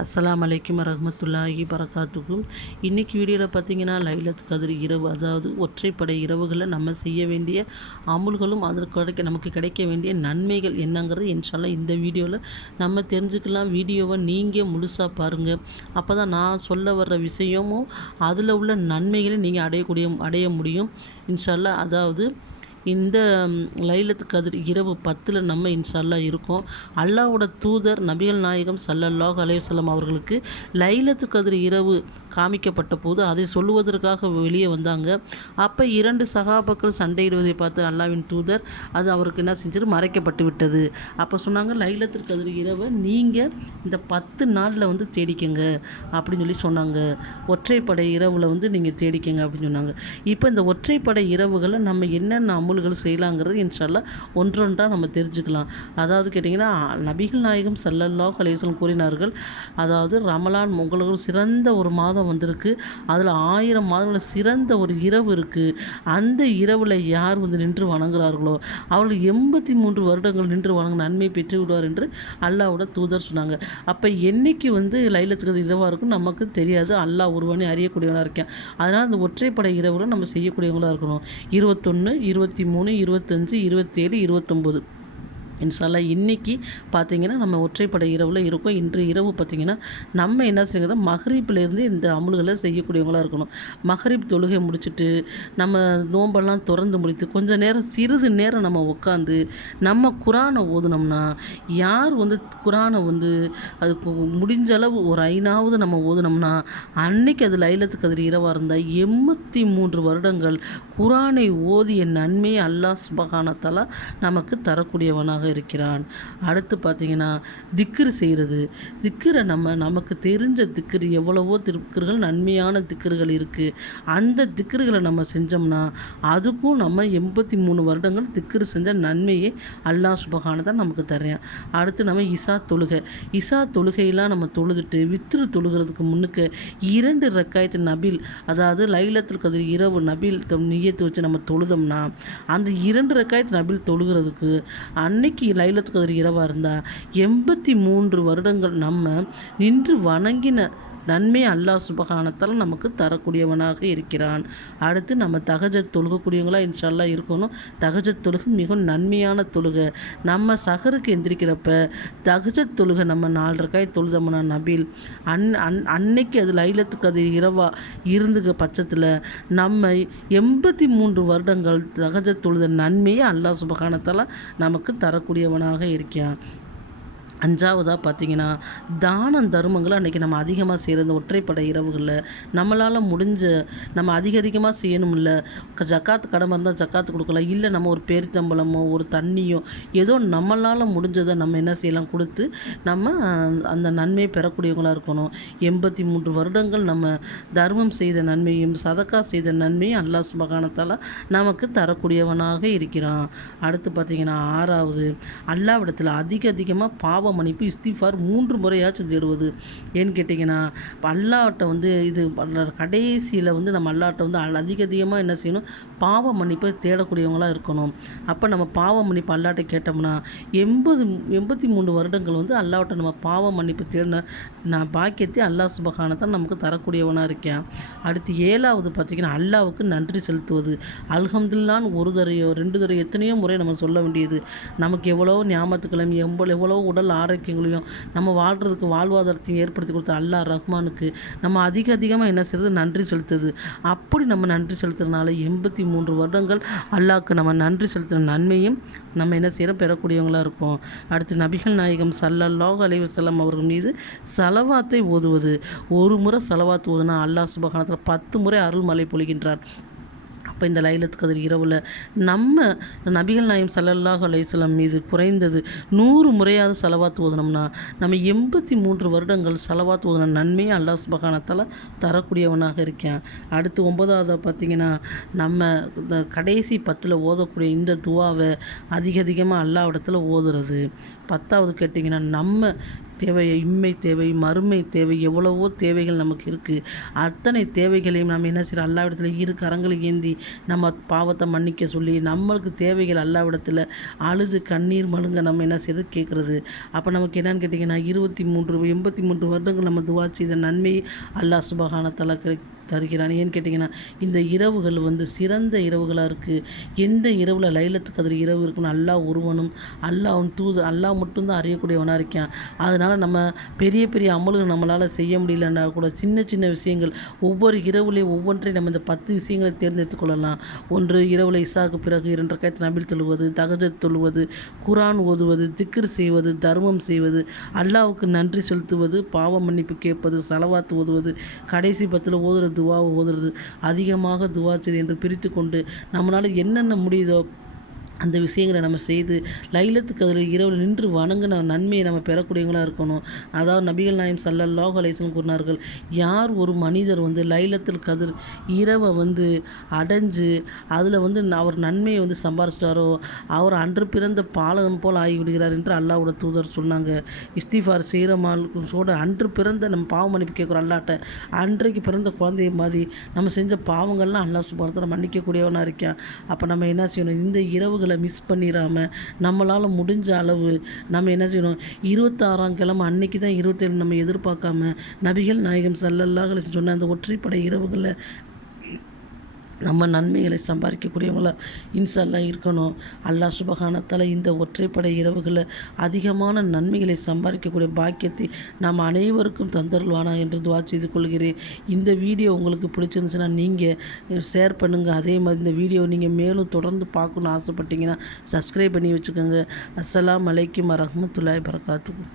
அஸ்லாம் அலைக்கும் ரஹமத்துல்லாஹி பரகாத்துக்கும் இன்றைக்கி வீடியோவில் பார்த்தீங்கன்னா லைலத் கதிர் இரவு அதாவது ஒற்றைப்படை இரவுகளில் நம்ம செய்ய வேண்டிய அமுல்களும் அதற்கு கிடைக்க நமக்கு கிடைக்க வேண்டிய நன்மைகள் என்னங்கிறது இன்ஷால்லாம் இந்த வீடியோவில் நம்ம தெரிஞ்சுக்கலாம். வீடியோவை நீங்கள் முழுசாக பாருங்கள் அப்போ தான் நான் சொல்ல வர்ற விஷயமும் அதில் உள்ள நன்மைகளை நீங்கள் அடையக்கூடிய அடைய முடியும். இன்ஷால்லா அதாவது இந்த லைலத்து கதிர் இரவு பத்தில் நம்ம இன்ஷால்லா இருக்கோம். அல்லாவோட தூதர் நபிகள் நாயகம் சல்லல்லாஹ் அலைஹி அவர்களுக்கு லைலத்து கதிர் இரவு காமிக்கப்பட்ட போது அதை சொல்லுவதற்காக வெளியே வந்தாங்க. அப்போ இரண்டு சகாபாக்கள் சண்டையிடுவதை பார்த்து அல்லாவின் தூதர் அது அவருக்கு என்ன செஞ்சது? மறைக்கப்பட்டு விட்டது. அப்போ சொன்னாங்க லைலத்திற்கு அதிர் இரவை நீங்கள் இந்த பத்து நாளில் வந்து தேடிக்கங்க அப்படின்னு சொல்லி சொன்னாங்க. ஒற்றைப்படை இரவில் வந்து நீங்கள் தேடிக்கங்க அப்படின்னு சொன்னாங்க. இப்போ இந்த ஒற்றைப்படை இரவுகளை நம்ம என்னென்ன அமுல்கள் செய்யலாங்கிறது இன்ஷால்லா ஒன்றொன்றாக நம்ம தெரிஞ்சுக்கலாம். அதாவது கேட்டிங்கன்னா நபிகள் நாயகம் சல்லல்லா கலேசன் கூறினார்கள் அதாவது ரமலான் உங்களுக்கு சிறந்த ஒரு மாதம் வந்திருக்கு. அதில் ஆயிரம் மாதங்களில் சிறந்த ஒரு இரவு இருக்குது அந்த இரவில் யார் வந்து நின்று வணங்குறார்களோ அவர்கள் எண்பத்தி மூன்று வருடங்கள் நின்று வணங்க நன்மை பெற்று விடுவார் என்று அல்லாவோட தூதர் சொன்னாங்க. அப்போ என்னைக்கு வந்து லைலத்துக்கு இரவாக இருக்கும் நமக்கு தெரியாது. அல்லாஹ் ஒருவனே அறியக்கூடியவனாக இருக்கேன். அதனால் அந்த ஒற்றைப்படை இரவில் நம்ம செய்யக்கூடியவங்களாக இருக்கணும். இருபத்தொன்று இருபத்தி மூணு இருபத்தஞ்சு இருபத்தேழு இருபத்தொம்போது. இன்ஷால்லா இன்றைக்கி பார்த்தீங்கன்னா நம்ம ஒற்றைப்படை இரவில் இருக்கோம். இன்று இரவு பார்த்தீங்கன்னா நம்ம என்ன செய்யறது? மகரீப்லேருந்து இந்த அமுல்களை செய்யக்கூடியவங்களாக இருக்கணும். மகரீப் தொழுகை முடிச்சுட்டு நம்ம நோம்பெல்லாம் திறந்து முடித்து கொஞ்சம் நேரம் சிறிது நேரம் நம்ம உட்காந்து நம்ம குரானை ஓதுனோம்னா யார் வந்து குரானை வந்து அது கு- முடிஞ்ச அளவு ஒரு ஐநாவது நம்ம ஓதுனோம்னா அன்னைக்கு அது லைலத்து கதிர் இரவாக இருந்தால் எண்பத்தி மூன்று வருடங்கள் குரானை ஓதிய நன்மையை அல்லாஹ் சுபகானத்தால் நமக்கு தரக்கூடியவனாக இருக்கிறான். அடுத்து பார்த்தீங்கன்னா திக்ரு செய்கிறது. திக்ரை நம்ம நமக்கு தெரிஞ்ச திக்ரு எவ்வளவோ திக்கர்கள் நன்மையான திக்கர்கள் இருக்குது அந்த திக்கர்களை நம்ம செஞ்சோம்னா அதுக்கும் நம்ம எண்பத்தி மூணு வருடங்கள் திக்ரு செஞ்ச நன்மையே அல்லாஹ் சுபகானதான் நமக்கு தரேன் அடுத்து நம்ம இசா தொழுகை. இசா தொழுகையெல்லாம் நம்ம தொழுதுட்டு வித்ரு தொழுகிறதுக்கு முன்னுக்கு இரண்டு ரக்காயத்து நபில் அதாவது லைலத்தில் கதிர் இரவு நபில் நியத்து வச்சு நம்ம தொழுதோம்னா அந்த இரண்டு ரக்காயத்து நபில் தொழுகிறதுக்கு அன்னைக்கு லைலத்துக்கு ஒரு இரவாக இருந்தால் எண்பத்தி மூன்று வருடங்கள் நம்ம நின்று வணங்கின நன்மை அல்லாஹ் சுபகானத்தால் நமக்கு தரக்கூடியவனாக இருக்கிறான். அடுத்து நம்ம தகஜத் தொழுகக்கூடியவங்களா இன்ஷால்லா இருக்கணும். தகஜத் தொழுகை மிகவும் நன்மையான தொழுகை. நம்ம சகருக்கு எந்திரிக்கிறப்ப தகஜத் தொழுகை நம்ம நாலரைக்காய் ரக்காய் நபில் அன் அன் அன்னைக்கு அது லைலத்துக்கு அது இரவா இருந்துக்க பட்சத்தில் நம்ம எண்பத்தி மூன்று வருடங்கள் தகஜத் தொழுத நன்மையை அல்லாஹ் சுபகானத்தால் நமக்கு தரக்கூடியவனாக இருக்கான் அஞ்சாவதாக பார்த்தீங்கன்னா தானம் தர்மங்களை அன்றைக்கி நம்ம அதிகமாக செய்கிறது ஒற்றைப்படை இரவுகளில். நம்மளால் முடிஞ்ச நம்ம அதிக அதிகமாக செய்யணும்ல. ஜக்காத்து கடமை இருந்தால் ஜக்காத்து கொடுக்கலாம். இல்லை நம்ம ஒரு பேரித்தம்பளமோ ஒரு தண்ணியோ ஏதோ நம்மளால் முடிஞ்சதை நம்ம என்ன செய்யலாம்? கொடுத்து நம்ம அந்த நன்மையை பெறக்கூடியவங்களாக இருக்கணும். எண்பத்தி மூன்று வருடங்கள் நம்ம தர்மம் செய்த நன்மையும் சதக்கா செய்த நன்மையும் அல்லாஹ் சுபகானத்தால் நமக்கு தரக்கூடியவனாக இருக்கிறான். அடுத்து பார்த்தீங்கன்னா ஆறாவது அல்லாவிடத்தில் அதிக அதிகமாக பாவம் பாவ மன்னிப்பு இஸ்திஃபார் மூன்று முறையாச்சும் தேடுவது. ஏன்னு கேட்டிங்கன்னா இப்போ அல்லாட்ட வந்து இது கடைசியில் வந்து நம்ம அல்லாட்ட வந்து அல்- அதிக அதிகமாக என்ன செய்யணும்? பாவ மன்னிப்பை தேடக்கூடியவங்களாக இருக்கணும். அப்போ நம்ம பாவ மன்னிப்பு அல்லாட்ட கேட்டோம்னா எண்பது எண்பத்தி மூணு வருடங்கள் வந்து அல்லாட்ட நம்ம பாவ மன்னிப்பு தேடின நான் பாக்கியத்தை அல்லாஹ் சுபகானத்தான் நமக்கு தரக்கூடியவனாக இருக்கேன். அடுத்து ஏழாவது பார்த்திங்கன்னா அல்லாவுக்கு நன்றி செலுத்துவது. அல்ஹம்துல்லான்னு ஒரு தரையோ ரெண்டு தரையோ எத்தனையோ முறை நம்ம சொல்ல வேண்டியது. நமக்கு எவ்வளோ ஞாபகத்துக்களும் எவ்வளோ எவ்வளோ உடல் ஆரோக்கியங்களையும் நம்ம வாழ்கிறதுக்கு வாழ்வாதாரத்தையும் ஏற்படுத்தி கொடுத்த அல்லாஹ் ரஹ்மானுக்கு நம்ம அதிக அதிகமாக என்ன செய்கிறது நன்றி செலுத்துது. அப்படி நம்ம நன்றி செலுத்துறதுனால எண்பத்தி மூன்று வருடங்கள் அல்லாவுக்கு நம்ம நன்றி செலுத்துகிற நன்மையும் நம்ம என்ன செய்கிறோம் பெறக்கூடியவங்களாக இருக்கோம். அடுத்து நபிகள் நாயகம் ஸல்லல்லாஹு அலைஹி செல்லம் அவர்கள் மீது சலவாத்தை ஓதுவது. ஒரு முறை சலவாத்து ஓதுனா அல்லாஹ் சுபகானத்தில் பத்து முறை அருள்மலை பொழிகின்றார். அப்போ இந்த லைலத் கதிர் இரவில் நம்ம நபிகள் நாயம் சல்லல்லாஹ் அலையம் மீது குறைந்தது நூறு முறையாவது செலவாத்து ஓதுனோம்னா நம்ம எண்பத்தி மூன்று வருடங்கள் செலவாத்து ஓதுன நன்மையை அல்லாஹ் சுபகானத்தால் தரக்கூடியவனாக இருக்கேன். அடுத்து ஒன்பதாவது பார்த்தீங்கன்னா நம்ம இந்த கடைசி பத்தில் ஓதக்கூடிய இந்த துவாவை அதிக அதிகமாக அல்லாவிடத்தில் ஓதுறது. பத்தாவது கேட்டிங்கன்னா நம்ம தேவை இம்மை தேவை மறுமை தேவை எவ்வளவோ தேவைகள் நமக்கு இருக்குது அத்தனை தேவைகளையும் நம்ம என்ன செய்கிறோம் அல்லாவிடத்தில் இரு கரங்களை ஏந்தி நம்ம பாவத்தை மன்னிக்க சொல்லி நம்மளுக்கு தேவைகள் அல்லாவிடத்தில் அழுது கண்ணீர் மழுங்க நம்ம என்ன செய்து கேட்குறது அப்போ நமக்கு என்னன்னு கேட்டிங்கன்னா இருபத்தி மூன்று எண்பத்தி மூன்று வருடங்கள் நம்ம துவா செய்த நன்மையை அல்லாஹ் சுபகானத்தில் கிடை தருகிறான். ஏன்னு கேட்டிங்கன்னா இந்த இரவுகள் வந்து சிறந்த இரவுகளாக இருக்குது எந்த இரவில் லைலத்து அதில் இரவு இருக்குன்னு அல்லாஹ் ஒருவனும் அல்லாஹ் அவன் தூது அல்லாஹ் மட்டும்தான் அறியக்கூடியவனாக இருக்கான். அதனால் நம்ம பெரிய பெரிய அமல்கள் நம்மளால் செய்ய முடியலன்னா கூட சின்ன சின்ன விஷயங்கள் ஒவ்வொரு இரவுலையும் ஒவ்வொன்றையும் நம்ம இந்த பத்து விஷயங்களை தேர்ந்தெடுத்துக் கொள்ளலாம். ஒன்று இரவில் இசாக்கு பிறகு இரண்டு ரக்காயத்து நபில் தொழுவது தகஜத் தொழுவது குரான் ஓதுவது திக்ர் செய்வது தர்மம் செய்வது அல்லாவுக்கு நன்றி செலுத்துவது பாவ மன்னிப்பு கேட்பது சலவாத்து ஓதுவது கடைசி பத்தில் ஓதுறது துவா ஓதுறது அதிகமாக துவா செய்து என்று பிரித்து கொண்டு நம்மளால் என்னென்ன முடியுதோ அந்த விஷயங்களை நம்ம செய்து லைலத்து அதில் இரவில் நின்று வணங்கின நன்மையை நம்ம பெறக்கூடியவங்களாக இருக்கணும். அதாவது நபிகள் நாயம் சல்லல்லாஹு அலைஹிஸ்ஸலாம் கூறினார்கள் யார் ஒரு மனிதர் வந்து லைலத்தில் கதிர் இரவை வந்து அடைஞ்சு அதில் வந்து அவர் நன்மையை வந்து சம்பாரிச்சிட்டாரோ அவர் அன்று பிறந்த பாலகம் போல் ஆகிவிடுகிறார் என்று அல்லாவோட தூதர் சொன்னாங்க. இஸ்திஃபார் செய்கிறமாலோட அன்று பிறந்த நம்ம பாவம் மன்னிப்பு கேட்குறோம். அல்லாட்ட அன்றைக்கு பிறந்த குழந்தைய மாதிரி நம்ம செஞ்ச பாவங்கள்லாம் அல்லாஹ் சுபாரத்தில் மன்னிக்கக்கூடியவனாக இருக்கேன். அப்போ நம்ம என்ன செய்யணும்? இந்த இரவுகள் மிஸ் பண்ணிடாம நம்மளால் முடிஞ்ச அளவு நம்ம என்ன செய்யணும்? இருபத்தாறாம் கிழமை அன்னைக்கு தான் இருபத்தேழு நம்ம எதிர்பார்க்காம நபிகள் நாயகம் சல்லல்லாஹ் சொன்ன அந்த ஒற்றைப்படை இரவுகளில் நம்ம நன்மைகளை சம்பாதிக்கக்கூடியவங்களா இன்ஷால்லா இருக்கணும். அல்லாஹ் சுபகானத்தால் இந்த ஒற்றைப்படை இரவுகளை அதிகமான நன்மைகளை சம்பாதிக்கக்கூடிய பாக்கியத்தை நாம் அனைவருக்கும் தந்தருள்வானா என்று துவா செய்து கொள்கிறேன். இந்த வீடியோ உங்களுக்கு பிடிச்சிருந்துச்சுன்னா நீங்கள் ஷேர் பண்ணுங்கள் அதே மாதிரி இந்த வீடியோ நீங்கள் மேலும் தொடர்ந்து பார்க்கணுன்னு ஆசைப்பட்டீங்கன்னா சப்ஸ்கிரைப் பண்ணி வச்சுக்கோங்க. அஸ்லாம் அலைக்கும் வரமத்துல்லாய் பரகாத்துக்கும்